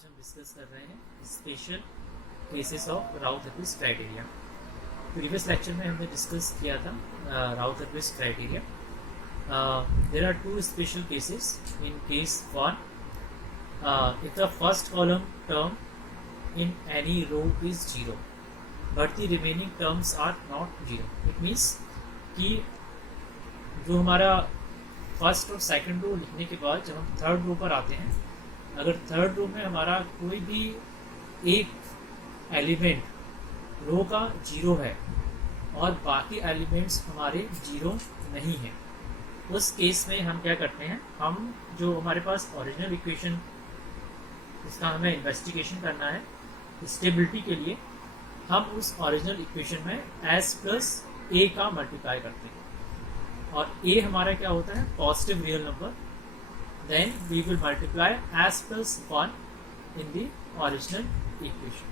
आज हम डिस्कस कर रहे हैं special cases of Routh Hurwitz criteria. Previous lecture में हमने डिस्कस किया था Routh Hurwitz criteria. There are two special cases. In case one, if the first column term in any row is 0 but the remaining terms are not 0, it means कि जो हमारा first और second row लिखने के बाद जब हम थर्ड रो पर आते हैं, अगर थर्ड रो में हमारा कोई भी एक एलिमेंट रो का 0 है और बाकी एलिमेंट्स हमारे 0 नहीं हैं, उस केस में हम क्या करते हैं, हम जो हमारे पास ओरिजिनल इक्वेशन इसका हमें इन्वेस्टिगेशन करना है स्टेबिलिटी के लिए, हम उस ओरिजिनल इक्वेशन में s प्लस a का मल्टीप्लाई करते हैं और a हमारा क्या होता है, positive real number. Then we will multiply s plus 1 in the original equation.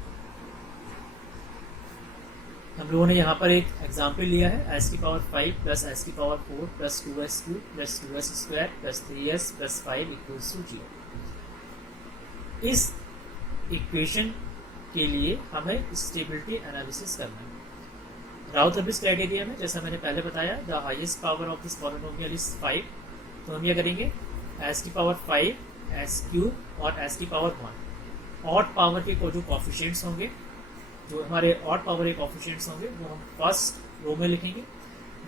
हम लोगों ने यहाँ पर एक एग्जाम्पल लिया है, s की पावर 5 प्लस s की power 4 plus 2s2 plus 2s square plus 3s plus 5 equals to 0। इस इक्वेशन के लिए हमें स्टेबिलिटी एनालिसिस करना है। राउ-थर्विस क्राइटेरिया में जैसा मैंने पहले बताया, the highest power of this polynomial is 5, तो हम ये करेंगे s की पावर 5 s क्यूब और s की पावर 1 ऑड पावर के जो कोफिशिएंट्स होंगे, जो हमारे ऑड पावर के कोफिशिएंट्स होंगे वो हम फर्स्ट रो में लिखेंगे,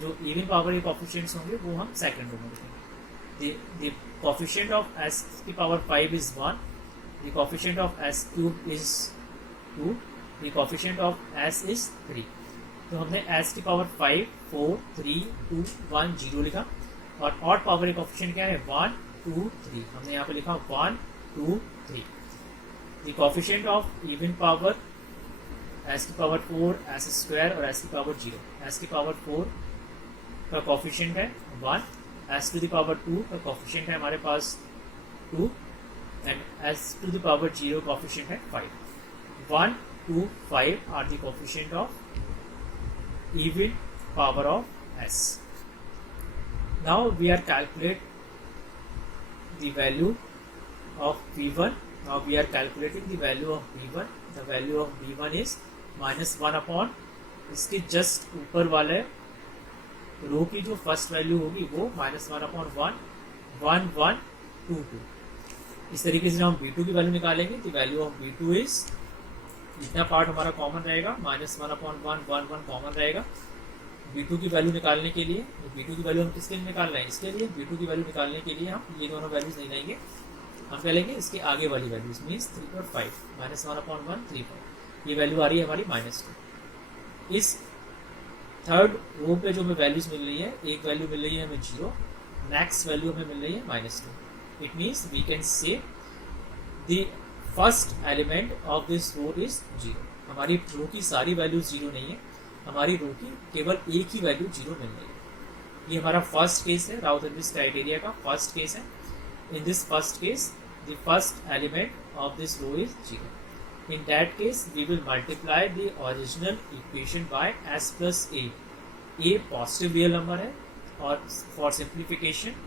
जो इवन पावर के कोफिशिएंट्स होंगे वो हम सेकंड रो में लिखेंगे। द कोफिशिएंट ऑफ s की power 5 is 1, the coefficient of s cube is 2, the coefficient of s is 3। तो हमने s की पावर 5 4 3 2 1 0 लिखा और ऑड पावर का कोफिशिएंट क्या है, 1 2 3, हमने यहाँ पे लिखा 1 2 3। the coefficient of even power s की पावर 4 s स्क्वायर और s की पावर 0, s की पावर 4 का कोफिशिएंट है 1, s टू द पावर 2 का कोफिशिएंट है हमारे पास 2 and s to the power 0 coefficient है 5। 1 2 5 are the coefficient of even power of s। Now we are calculate the value of v1। Now we are calculating the value of v1। The value of v1 is -1 upon इसके just ऊपर वाले रो की जो first value होगी वो -1 upon 1 1 1 2 2। इस तरीके से हम v2 की वैल्यू निकालेंगे। तो वैल्यू ऑफ v2 इज, जितना पार्ट हमारा कॉमन रहेगा -1 upon 1 1 1 कॉमन रहेगा। v2 की वैल्यू निकालने के लिए, v2 की वैल्यू हम किसके लिए निकाल रहे हैं, इसके लिए v2 की वैल्यू निकालने के लिए हम ये दोनों वैल्यूज नहीं लेंगे, हम क्या लेंगे, इसके आगे वाली वैल्यूज मीन्स 3.5 -1 upon 1 3.5, ये वैल्यू आ रही है हमारी -2। इस थर्ड रो पे जो हमें वैल्यूज मिल रही है, एक वैल्यू मिल रही है हमें 0, नेक्स्ट वैल्यू हमें मिल रही है -2। It means we can say the first element of this row is 0। हमारी रो की सारी वैल्यू 0 नहीं है, हमारी रो की केवल एक ही वैल्यू 0 मिल रही है। ये हमारा फर्स्ट केस है, राउ-थर्विस क्राइटेरिया का फर्स्ट केस है। In this first case the first element of this row is 0। In that case we will multiply the original equation by s plus a। a positive real number है और for simplification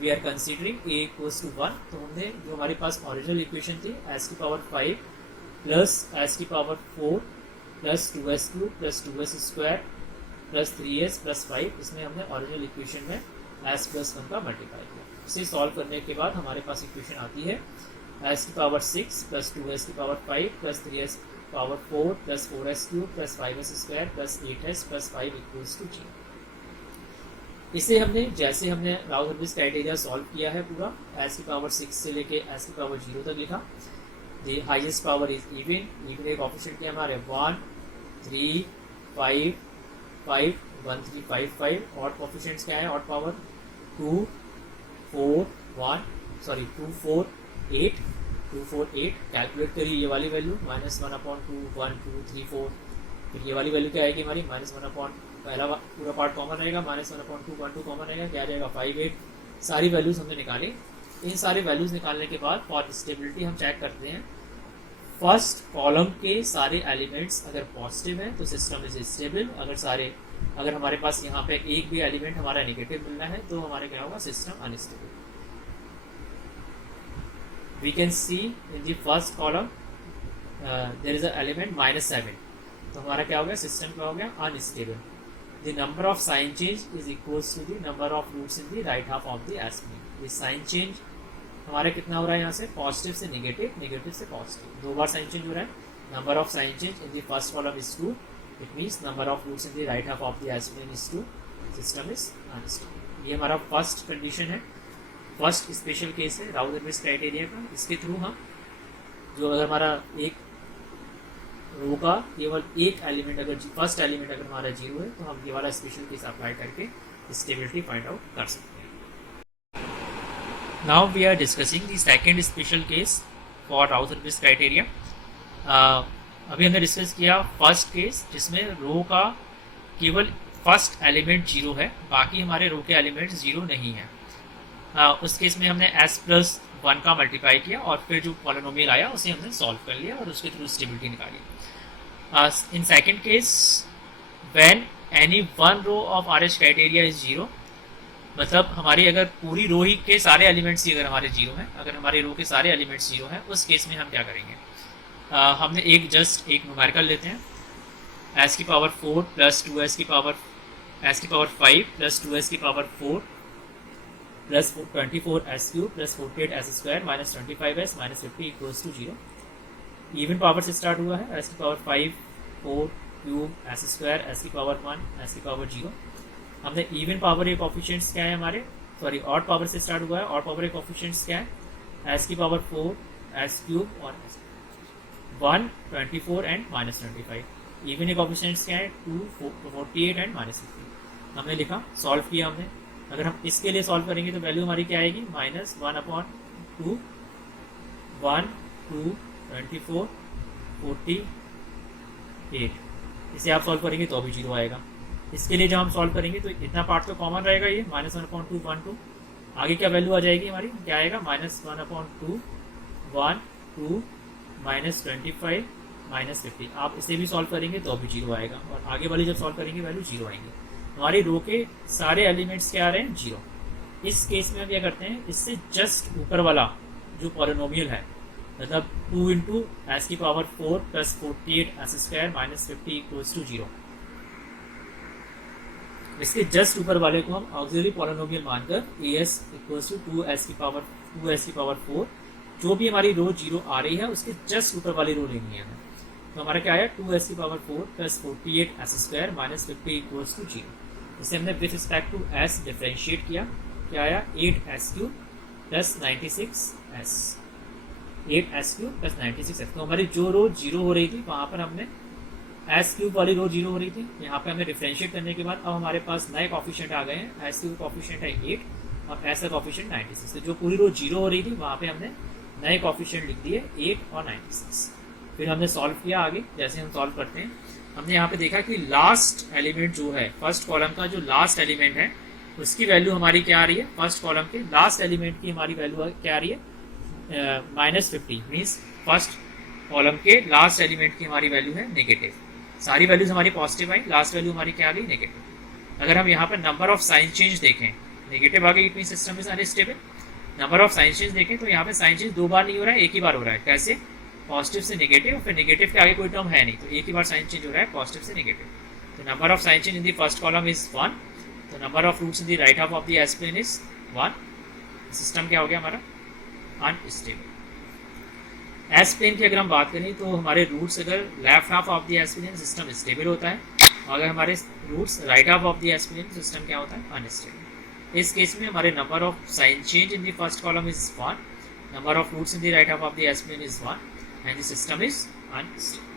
we are considering a equals to 1। तो हमने जो हमारे पास original equation थी s की power 5 plus s की power 4 plus 2s cube plus 2s square plus 3s plus 5, इसमें हमने ओरिजिनल इक्वेशन में s प्लस 1 का मल्टीप्लाई किया। इसे सॉल्व करने के बाद हमारे पास इक्वेशन आती है s की पावर 6 प्लस 2s की power 5 plus 3s power 4 plus 4s cube plus 5s square plus 8s plus 5 equals to 0। इसे हमने जैसे हमने राउ-थर्विस क्राइटेरिया सॉल्व किया है पूरा, s की पावर 6 से लेके s की पावर 0 तक लिखा। The highest power is even, even एक ऑप्शन किया हमारे 1 3 5 5 1 3 5 5। ऑड कोफिशिएंट्स क्या है, ऑड पावर 2 4 8 2 4 8। कैलकुलेट करिए ये वाली वैल्यू -1 upon 2 1 2 3 4। फिर ये वाली वैल्यू क्या आएगी हमारी, -1 upon, पहला पूरा पार्ट कॉमन रहेगा, -1 upon 2 1 2 कॉमन रहेगा, क्या रहेगा 5 8। सारी वैल्यूज हमने निकाली। इन सारे वैल्यूज निकालने के बाद फॉर स्टेबिलिटी हम चेक करते हैं, फर्स्ट कॉलम के सारे एलिमेंट्स अगर पॉजिटिव हैं तो सिस्टम इज स्टेबल। अगर हमारे पास यहाँ पे एक भी एलिमेंट हमारा नेगेटिव मिलना है तो हमारे क्या होगा, system unstable. we can see in the first column there is a element -7. तो हमारा क्या हो गया, सिस्टम क्या हो गया, unstable. The number of sign change is equals to the number of roots in the right half of the s plane. ये sign change हमारा कितना हो रहा है यहाँ से, पॉजिटिव से नेगेटिव, नेगेटिव से पॉजिटिव, 2 बार साइन चेंज हो रहा है. Number of sign change in the first column is 2. It means number of roots in the right half of the s plane is 2. System is unstable. ये हमारा first condition है, first special case है Routh Hurwitz criteria का. इसके through हम जो अगर हमारा एक रो का केवल एक एलिमेंट, अगर फर्स्ट एलिमेंट अगर हमारा 0 है, तो हम ये वाला स्पेशल केस अप्लाई करके स्टेबिलिटी फाइंड आउट कर सकते हैं. Now we are discussing the second special case for Routh Hurwitz criteria. अभी हमने डिस्कस किया फर्स्ट केस जिसमें रो का केवल फर्स्ट एलिमेंट 0 है, बाकी हमारे रो के एलिमेंट्स 0 नहीं है. उस केस में हमने s+1 का मल्टीप्लाई किया और फिर जो पॉलिनोमियल आया उसे हमने सॉल्व कर लिया और उसके थ्रू स्टेबिलिटी निकाली. In second case when any one row of RH criteria is 0, मतलब हमारी अगर पूरी रो ही के सारे एलिमेंट्स ही अगर हमारे 0 हैं, अगर हमारे रो के सारे एलिमेंट्स 0 हैं, उस केस में हम क्या करेंगे, हमने एक न्यूमेरिकल लेते हैं, s की पावर 4 प्लस 2s की पावर 5 प्लस 2s की पावर 4 प्लस 24s³ प्लस 48s² minus 25s minus 50 equals to 0. Even power से स्टार्ट हुआ है, s की पावर 5 4 क्यूब s², s की पावर 1, s की पावर 0. हमने इवन पावर के कोफिशिएंट्स क्या है हमारे, सॉरी ऑड पावर से स्टार्ट हुआ है, ऑड पावर के कोफिशिएंट्स क्या है, s की पावर 4 s³ और 1 24 एंड माइनस 25. इवन के कोफिशिएंट्स क्या है, 2 48 एंड माइनस 50. हमने लिखा, सॉल्व किया हमने. अगर हम इसके लिए सॉल्व करेंगे तो वैल्यू हमारी क्या आएगी, -1/2 1 2 24 48. इसे आप सॉल्व करेंगे तो भी 0 आएगा. इसके लिए जब हम सॉल्व करेंगे तो इतना पार्ट तो कॉमन रहेगा, ये -1/2 1 2. आगे क्या वैल्यू आ जाएगी हमारी, क्या आएगा, -1/2 1 2 -25 -50. आप इसे भी सॉल्व करेंगे तो भी 0 आएगा और आगे वाली जब सॉल्व करेंगे वैल्यू 0 आएंगे. हमारी रो के सारे एलिमेंट्स क्या आ रहे हैं, 0. इस केस में हम क्या करते हैं, इससे जस्ट ऊपर वाला जो पॉलिनोमियल है, मतलब 2 इंटू s की power 4 plus 48s² minus 50 equals to 0. इसके जस्ट ऊपर वाले को हम ऑक्सिलरी पॉलिनोमियल मानकर as इक्वल्स टू 2s की पावर 4, जो भी हमारी रो 0 आ रही है उसके जस्ट ऊपर वाली रो लेनी है. तो हमारा क्या आया, 2s की power 4 plus 48s² minus 50 equals to 0. इसे हमने with respect to s differentiate किया, क्या आया, 8s³ plus 96s. 8s³ plus 96s. तो हमारी जो रो 0 हो रही थी वहां पर हमने s³ वाली रो 0 हो रही थी, यहाँ पे हमने डिफरेंशिएट करने के बाद अब हमारे पास नए कॉफिशिएंट आ गए हैं. s³ कॉफिशिएंट है 8 और s का कॉफिशिएंट 96. तो जो पूरी रो 0 हो रही थी वहां पे हमने नए कॉफिशिएंट लिख दिए 8 और 96. फिर हमने सॉल्व किया. आगे जैसे हम सॉल्व करते हैं, हमने यहाँ पे देखा कि लास्ट एलिमेंट जो है, फर्स्ट कॉलम का जो लास्ट एलिमेंट है उसकी वैल्यू हमारी क्या आ रही है, फर्स्ट कॉलम के लास्ट एलिमेंट की हमारी वैल्यू क्या आ रही है, -50. मीन्स फर्स्ट कॉलम के लास्ट एलिमेंट की हमारी वैल्यू है नेगेटिव. सारी वैल्यूज हमारी पॉजिटिव आई, लास्ट वैल्यू हमारी क्या आ गई, नेगेटिव. अगर हम यहाँ पर नंबर ऑफ साइन चेंज देखें, नेगेटिव आ गई, it mean system is unstable. Number of sign change देखें तो यहाँ पे साइन चेंज 2 बार नहीं हो रहा है, एक ही बार हो रहा है. कैसे, पॉजिटिव से नेगेटिव, फिर नेगेटिव के आगे कोई टर्म है नहीं, तो एक ही बार साइन चेंज हो रहा है पॉजिटिव से नेगेटिव. तो number of sign change in the first column is 1. तो number of roots in the right half of the s plane is 1. System क्या हो गया हमारा, अनस्टेबल. एस्प्लिन की अगर हम बात करें तो हमारे रूट्स अगर left half of the s plane, system stable होता है, और अगर हमारे roots right half of the s plane, system क्या होता है, अनस्टेबल. इस केस में हमारे number of sign change in the first column is 1, number of roots in the right half of the s plane is 1 and the system is unstable.